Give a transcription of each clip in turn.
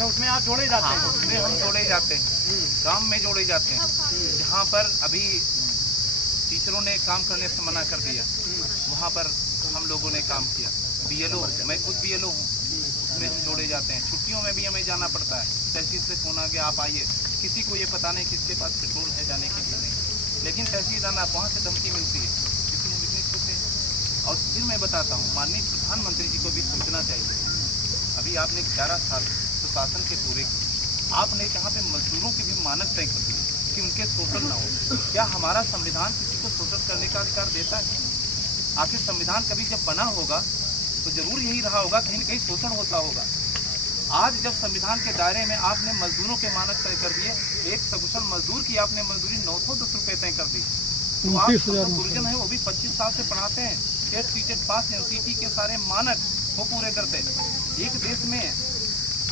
अच्छा, उसमें आप जोड़े जाते हैं? हाँ, उसमें हम जोड़े जाते हैं, काम में जोड़े जाते हैं। जहाँ पर अभी टीचरों ने काम करने से मना कर दिया, वहाँ पर हम लोगों ने काम किया। बीएलओ, मैं खुद बीएलओ हूँ, उसमें हम जोड़े जाते हैं। छुट्टियों में भी हमें जाना पड़ता है, तहसील से फोन आ गया आप आइए। किसी को ये पता नहीं किसके पास पेट्रोल है जाने के लिए नहीं, लेकिन तहसील आना, वहाँ से धमकी मिलती है क्योंकि हम इतने खुश हैं। और फिर मैं बताता हूँ, माननीय प्रधानमंत्री जी को भी सोचना चाहिए। अभी आपने 11 साल सुशासन के पूरे किए, आपने जहाँ पे मजदूरों के भी मानक तय कर दिए कि उनके शोषण ना हो। क्या हमारा संविधान किसी को शोषण करने का अधिकार देता है? आखिर संविधान कभी जब बना होगा तो जरूर यही रहा होगा, कहीं न कहीं शोषण होता होगा। आज जब संविधान के दायरे में आपने मजदूरों के मानक तय कर दिए, एक सकुशल मजदूर की आपने मजदूरी 910 रुपये तय कर दी, तो आप गुरुजन है वो भी 25 साल से पढ़ाते हैं, टेट सीटेट पास, एनसीटी के सारे मानक वो पूरे करते हैं। एक देश में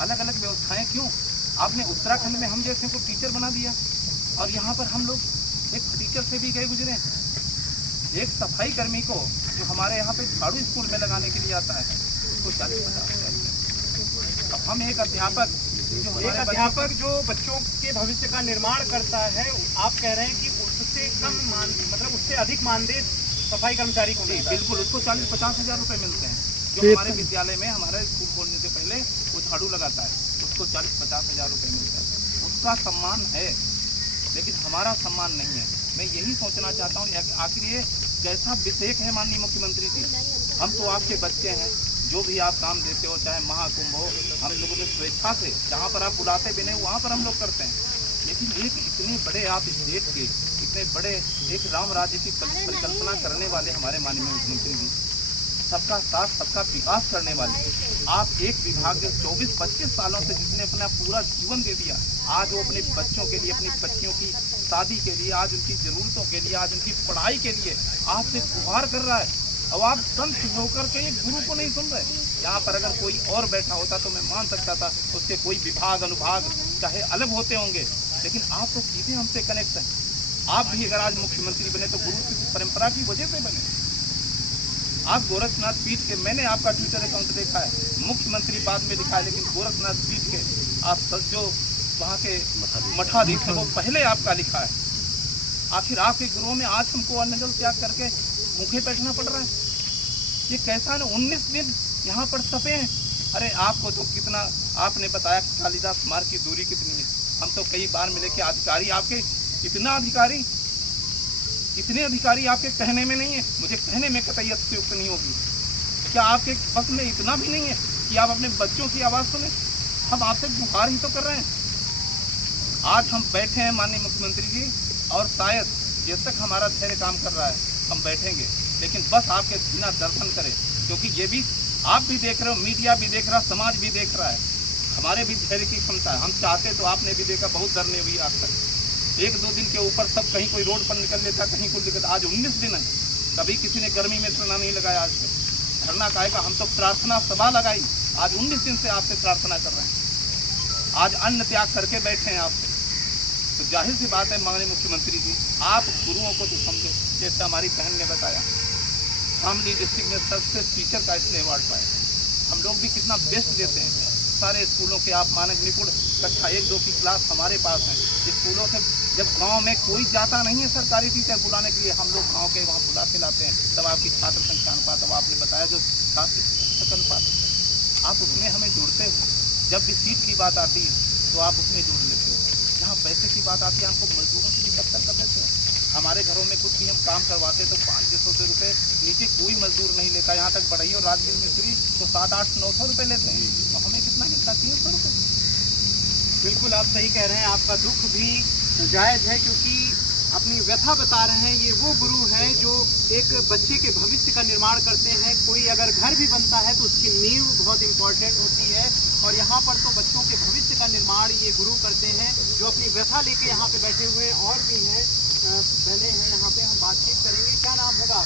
अलग अलग व्यवस्थाएं क्यों? आपने उत्तराखंड में हम जैसे को टीचर बना दिया, और यहाँ पर हम लोग एक टीचर से भी गए गुजरे। एक सफाई कर्मी को जो हमारे यहाँ पे झाड़ू स्कूल में लगाने के लिए आता है, उसको 40-50 हज़ार रुपये। अब हम एक अध्यापक जो बच्चों के भविष्य का निर्माण करता है, आप कह रहे हैं कि उससे कम मतलब उससे अधिक मानदेय सफाई कर्मचारी को नहीं? बिल्कुल, उसको 40-50 हज़ार रुपये मिलते हैं। जो हमारे विद्यालय में हमारे स्कूल खोलने से पहले वो झाड़ू लगाता है, उसको 40-50 हज़ार रुपये मिलता है। उसका सम्मान है, लेकिन हमारा सम्मान नहीं है। मैं यही सोचना चाहता हूँ, आखिर ये कैसा विवेक है माननीय मुख्यमंत्री जी? हम तो आपके बच्चे हैं, जो भी आप काम देते हो, चाहे महाकुंभ हो, हम लोगों ने स्वेच्छा से, जहाँ पर आप बुलाते भी नहीं वहाँ पर हम लोग करते हैं। लेकिन एक इतने बड़े आप स्टेट के, इतने बड़े एक राम राज्य की परिकल्पना करने वाले हमारे माननीय मुख्यमंत्री जी, सबका साथ सबका विकास करने वाले, आप एक विभाग जो 24-25 सालों से जिसने अपना पूरा जीवन दे दिया, आज वो अपने बच्चों के लिए, अपनी बच्चियों की शादी के लिए, आज उनकी ज़रूरतों के लिए, आज उनकी पढ़ाई के लिए आपसे गुहार कर रहा है, और आप संत होकर के एक गुरु को नहीं सुन रहे। यहाँ पर अगर कोई और बैठा होता तो मैं मान सकता था, उसके कोई विभाग अनुभाग चाहे अलग होते होंगे, लेकिन आप तो सीधे हमसे कनेक्ट हैं। आप भी अगर आज मुख्यमंत्री बने तो गुरु की परंपरा की वजह से बने। आप गोरखनाथ पीठ के, मैंने आपका ट्विटर अकाउंट देखा है, मुख्यमंत्री बाद में लिखा है, लेकिन गोरखनाथ पीठ के आप सब जो वहाँ के मठाधीश है वो पहले आपका लिखा है। आखिर आपके गुरुओं में आज हमको अन्न जल त्याग करके भूखे बैठना पड़ रहा है। ये कैसा है? 19 दिन यहाँ पर तपे हैं। अरे आपको तो कितना, आपने बताया कि कालिदास मार्ग की दूरी कितनी है, हम तो कई बार मिले कि अधिकारी आपके इतने अधिकारी आपके कहने में नहीं है। मुझे कहने में कतई अतियुक्त नहीं होगी। क्या आपके बस में इतना भी नहीं है कि आप अपने बच्चों की आवाज़ सुने? हम आपसे गुहार ही तो कर रहे हैं। आज हम बैठे हैं माननीय मुख्यमंत्री जी, और शायद जब तक हमारा धैर्य काम कर रहा है हम बैठेंगे, लेकिन बस आपके बिना दर्शन करें, क्योंकि ये भी आप भी देख रहे हो, मीडिया भी देख रहा, समाज भी देख रहा है, हमारे भी धैर्य की क्षमता है। हम चाहते तो आपने भी देखा, बहुत डर नहीं हुई आज तक। 1-2 दिन के ऊपर सब कहीं कोई रोड पर निकल लेता, कहीं को निकलता। आज 19 दिन है, कभी किसी ने गर्मी में धरना नहीं लगाया। आज तक धरना काएगा, हम तो प्रार्थना सभा लगाई। आज 19 दिन से आपसे प्रार्थना कर रहे हैं, आज अन्न त्याग करके बैठे हैं आपसे। तो जाहिर सी बात है माननीय मुख्यमंत्री जी, आप गुरुओं को तो समझो। जैसे हमारी बहन ने बताया, शामली डिस्ट्रिक्ट में सबसे टीचर का इसने अवार्ड पाया। हम लोग भी कितना बेस्ट देते हैं। सारे स्कूलों के आप मानक निपुण कक्षा 1-2 की क्लास हमारे पास हैं। स्कूलों से जब गांव में कोई जाता नहीं है सरकारी टीचर बुलाने के लिए, हम लोग गांव के वहाँ बुला के लाते हैं। तब आपकी छात्र संख्या अनुपात, अब आपने बताया जो छात्र शिक्षक अनुपात, आप उसमें हमें जोड़ते हो। जब भी सीट की बात आती है तो आप उसमें जोड़ लेते हो। जहाँ पैसे की बात आती है हमको मजदूरों से भी बदतर कर देते हो। हमारे घरों में कुछ भी हम काम करवाते तो 500-600 रुपये नीचे कोई मजदूर नहीं लेता। यहाँ तक बढ़ाइए और राजगीर मिस्त्री तो 700-800-900 रुपये लेते हैं, तो हमें कितना मिलता? 300 रुपये। बिल्कुल आप सही कह रहे हैं, आपका दुख भी जायज़ है, क्योंकि अपनी व्यथा बता रहे हैं। ये वो गुरु हैं जो एक बच्चे के भविष्य का निर्माण करते हैं। कोई अगर घर भी बनता है तो उसकी नींव बहुत इम्पॉर्टेंट होती है, और यहाँ पर तो बच्चों के भविष्य का निर्माण ये गुरु करते हैं, जो अपनी व्यथा लेके यहाँ पे बैठे हुए और भी हैं, पहले हैं यहाँ पे। हम बातचीत करेंगे। क्या नाम होगा?